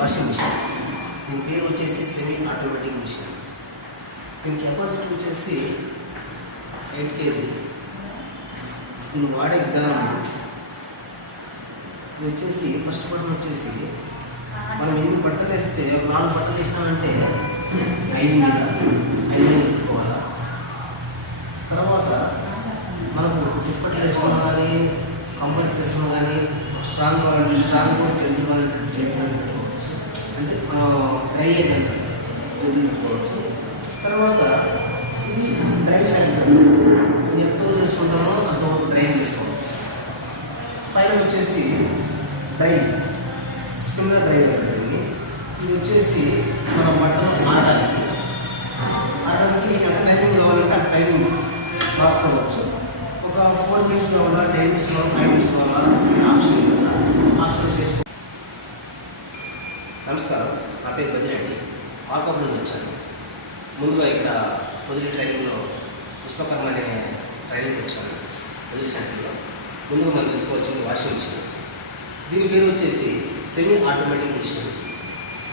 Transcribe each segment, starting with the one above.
Washing machine. దీని పేరు వచ్చేసి సెమీ ఆటోమేటిక్ మిషన్ దీని కెపాసిటీ వచ్చేసి ఎయిట్ కేజీ దీన్ని వాడే విధానం ఇది. వచ్చేసి ఫస్ట్ బటన్ వచ్చేసి మనం ఎన్ని బట్టలు వేస్తే నాలుగు బట్టలు వేసినామంటే ఐదు మీద ఐదు పెట్టుకోవాలా? తర్వాత మనకు దుప్పట్లు వేసుకున్నా కానీ కంబల్స్ వేసుకున్నా కానీ స్ట్రాంగ్ కావాలంటే స్ట్రాంగ్ జంతువు కావాలంటే జంతువు అంటే మనం డ్రై అయ్యేదంటే జంతువు పెట్టుకోవచ్చు తర్వాత ఇది డ్రై సెంటర్ ఇది ఎంత చేసుకుంటామో అంతవరకు డ్రై చేసుకోవచ్చు పైన వచ్చేసి డ్రై స్పిన్నర్ డ్రై ఉంటుంది ఇది. వచ్చేసి మన బట్టలు ఆడటానికి ఆడటానికి ఎంత టైమింగ్ కావాలంటే అంత టైమింగ్ రాసుకోవచ్చు ఒక ఫోర్ మినిట్స్ కావాలా టెన్ మినిట్స్ కావాలా ఫైవ్ మినిట్స్ కావాలా ఆప్షన్ ఆప్షన్ చేసుకో నమస్కారం. నా పేరు బదిరెడ్డి. ఆకబుల్ నుంచి వచ్చాను. ముందుగా ఇక్కడ పొదిలి ట్రైనింగ్లో పుష్పకర్మ అనే ట్రైనింగ్ వచ్చాను పొదిలి సెంటర్లో. ముందుగా మనం తెచ్చుకోవాల్సింది వాషింగ్ మిషన్. దీని పేరు వచ్చేసి సెమీ ఆటోమేటిక్ మిషన్.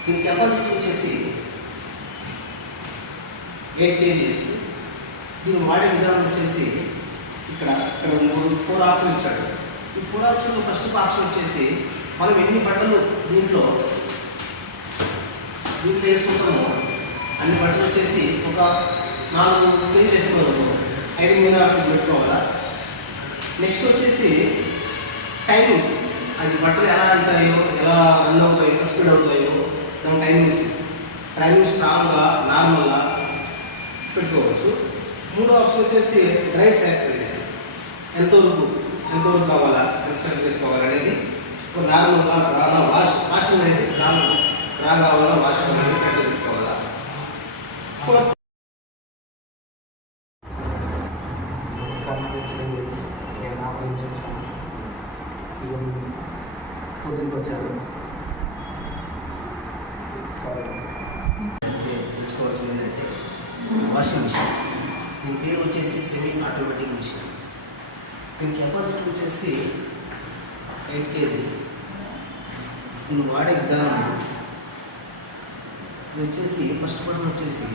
దీని కెపాసిటీ వచ్చేసి ఎయిట్ కేజీస్. దీన్ని వాడే విధానం వచ్చేసి ఇక్కడ ఇక్కడ మూడు ఫోర్ ఆప్షన్ ఇచ్చాడు. ఈ ఫోర్ ఆప్షన్లో ఫస్ట్ ఆప్షన్ వచ్చేసి మనం ఎన్ని బట్టలు దీంట్లో దీంట్లో వేసుకుంటాము. అన్ని బట్టలు వచ్చేసి ఒక నాలుగు కేజీలు వేసుకోవాలి. ఐదు మీద పెట్టుకోవాలా? నెక్స్ట్ వచ్చేసి టైమింగ్స్. అది బట్టలు ఎలా అవుతాయో ఎలా రన్ అవుతాయో ఎంత స్పీడ్ అవుతాయో దాని టైమింగ్స్. టైమింగ్స్ స్ట్రాంగ్గా నార్మల్గా పెట్టుకోవచ్చు. మూడో ఆప్షన్ వచ్చేసి డ్రై సెట్ అనేది. ఎంతవరకు ఎంతవరకు కావాలా ఎంత సెలెక్ట్ చేసుకోవాలనేది ఒక నార్మల్గా వాష్ వాషింగ్ అనేది నార్మల్. రా కావాలా వాషింగ్ అనేది పెట్టుకోవాలా ఫోర్త్ వచ్చారు ఆపరించాను ఇక పొద్దున్నకి తెలుసుకోవాల్సింది ఏంటంటే వాషింగ్ మిషన్. దీని పేరు వచ్చేసి సెమీ ఆటోమేటిక్ మిషన్ దీని కెపాసిటీ వచ్చేసి ఎయిట్ కేజీ దీన్ని వాడే విధానం ఇది వచ్చేసి ఫస్ట్ బటన్ వచ్చేసి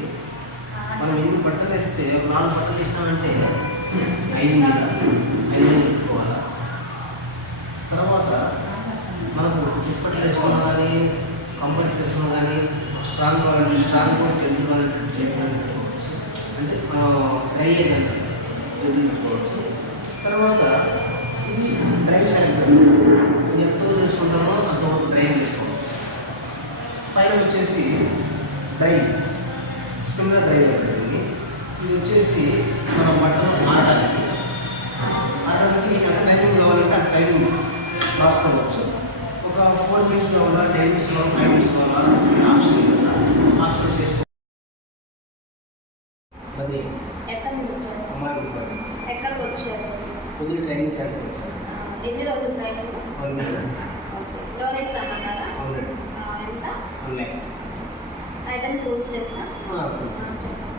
మనం ఎన్ని బట్టలు వేస్తే ఒక నాలుగు బట్టలు వేసినామంటే ఐదు మీద ఐదు మీద పెట్టుకోవాలా? తర్వాత మనకు దుప్పట్లు వేసుకోవడం కానీ కంఫర్ట్స్ వేసుకున్నా కానీ స్ట్రాంగ్ కావాలంటే స్ట్రాంగ్ జంతువు కావాలంటే జంతువు పెట్టుకోవచ్చు. అంటే మనం డ్రై అయ్యేదంటే జంతువు పెట్టుకోవచ్చు. తర్వాత ఇది డ్రై సెంటర్ ఇది ఎంత చేసుకుంటామో అంతవరకు డ్రైన్ చేసుకోవచ్చు. పైన వచ్చేసి డ్రై. స్పిన్నర్ డ్రై ఉంటుంది. ఇది. వచ్చేసి మన బట్టలు ఆడటానికి. ఆడటానికి ఎంత టైమింగ్ కావాలంటే అంత టైమింగ్ మార్చుకోవచ్చు ఒక ఫోర్ మినిట్స్ కావాలా టెన్ మినిట్స్ కావాలా ఫైవ్ మినిట్స్ కావాలా ఆప్షన్ ఆప్షన్ చేసుకో. అది ఎక్కడి నుంచి వచ్చారు అమ్మాయి రూపాయలు ఎక్కడికి వచ్చారు? పొద్దున ట్రైనింగ్ సెంటర్ వచ్చాను ఎన్ని రోజులు ట్రైనింగ్ లోన్ ఇస్తామన్నారా అవునండి ఆ, ఎంత ఉన్నాయి ఐటమ్స్ రూల్స్ తెలుసా ఆ, తెలుసు. ఆ, చెప్పండి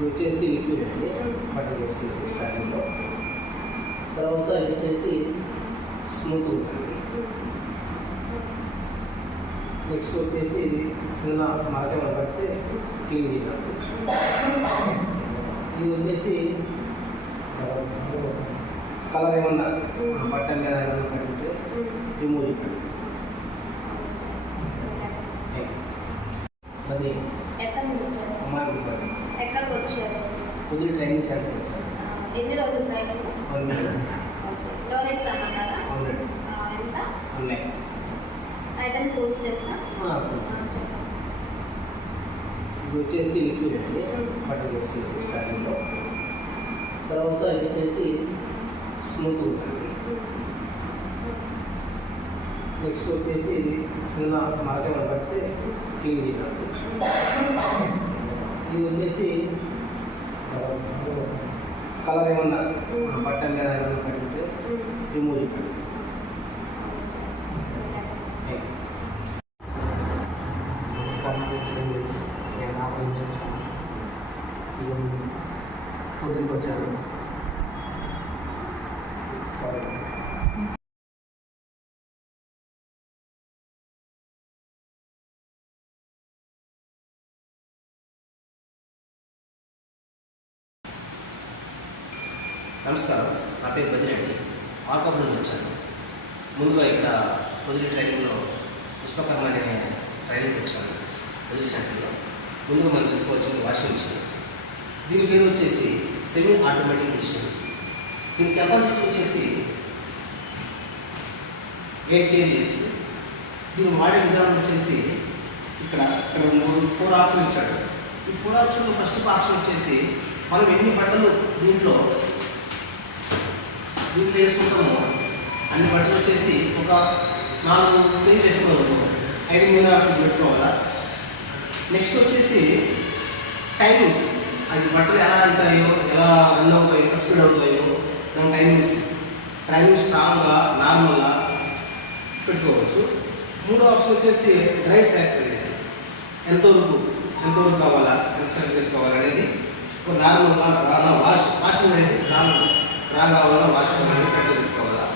ఇది వచ్చేసి లిక్విడ్ అండి. బట్టలు వేసుకునేది స్టార్టింగ్లో. తర్వాత ఇది వచ్చేసి స్మూత్ ఉంటుంది. నెక్స్ట్ వచ్చేసి ఇది కింద మార్కెట్ పడితే క్లీన్ చేయడానికి ఇది వచ్చేసి కలర్ ఏమన్నా బట్టలు మీద ఏమన్నా కడిగితే రిమూవ్ చేయడానికి అది ఎక్కడి నుంచి వచ్చారు అమ్మాయి రూపాయలు ఎక్కడికి వచ్చారు పొద్దున ట్రైనింగ్ సెంటర్ వచ్చాను. ఎన్ని రోజులు ట్రైనింగ్? లోన్ ఇస్తామన్నారా ఎంత? ఉన్నాయి ఐటమ్స్ రూల్స్ తెలుసా? ఇది వచ్చేసి లిక్విడ్ అండి. బట్టలు వేసుకునేది స్టార్టింగ్లో. తర్వాత ఇది వచ్చేసి స్మూత్ ఉంటుంది నెక్స్ట్ వచ్చేసి ఇది కింద మార్కెట్ పడితే క్లీన్ చేయడానికి ఇది వచ్చేసి కలర్ ఏమన్నా బట్టన్ మీద ఏమన్నా కడిగితే రిమూవ్ చెప్పండి నేను వచ్చాను సరే నమస్కారం. నా పేరు బదిరెడ్డి ఆకప్ నుండి వచ్చాను. ముందుగా ఇక్కడ వదిలి ట్రైనింగ్లో పుష్పకర్మ అనే ట్రైనింగ్ వచ్చాను బదిలీ సెంటర్లో. ముందుగా మనం తెచ్చుకోవాల్సింది వాషింగ్ మిషన్. దీని పేరు వచ్చేసి సెమీ ఆటోమేటిక్ మిషన్. దీని కెపాసిటీ వచ్చేసి ఎయిట్ కేజీస్. దీన్ని వాడే విధానం వచ్చేసి ఇక్కడ ఇక్కడ మూడు ఫోర్ ఆప్షన్ ఇచ్చాడు. ఈ ఫోర్ ఆప్షన్లో ఫస్ట్ ఆప్షన్ వచ్చేసి మనం ఎన్ని బట్టలు దీంట్లో దీంట్లో వేసుకుంటాము. అన్ని బట్టలు వచ్చేసి ఒక నాలుగు కేజీలు వేసుకున్నాము ఐదు మీద పెట్టుకోవాలా? నెక్స్ట్ వచ్చేసి టైమింగ్స్. అది బట్టలు ఎలా అవుతాయో ఎలా రన్ అవుతాయో ఎంత స్పీడ్ అవుతాయో దాని టైమింగ్స్. టైమింగ్ స్ట్రాంగ్గా నార్మల్గా పెట్టుకోవచ్చు. మూడో ఆప్షన్ వచ్చేసి డ్రై సెలెక్ట్ అనేది. ఎంతవరకు ఎంతవరకు కావాలా ఎంత సెలెక్ట్ చేసుకోవాలనేది. ఒక నార్మల్గా వాష్ వాషింగ్ అనేది నార్మల్. రా కావాలా వాషింగ్ అనేది పెట్టుకోవాలా?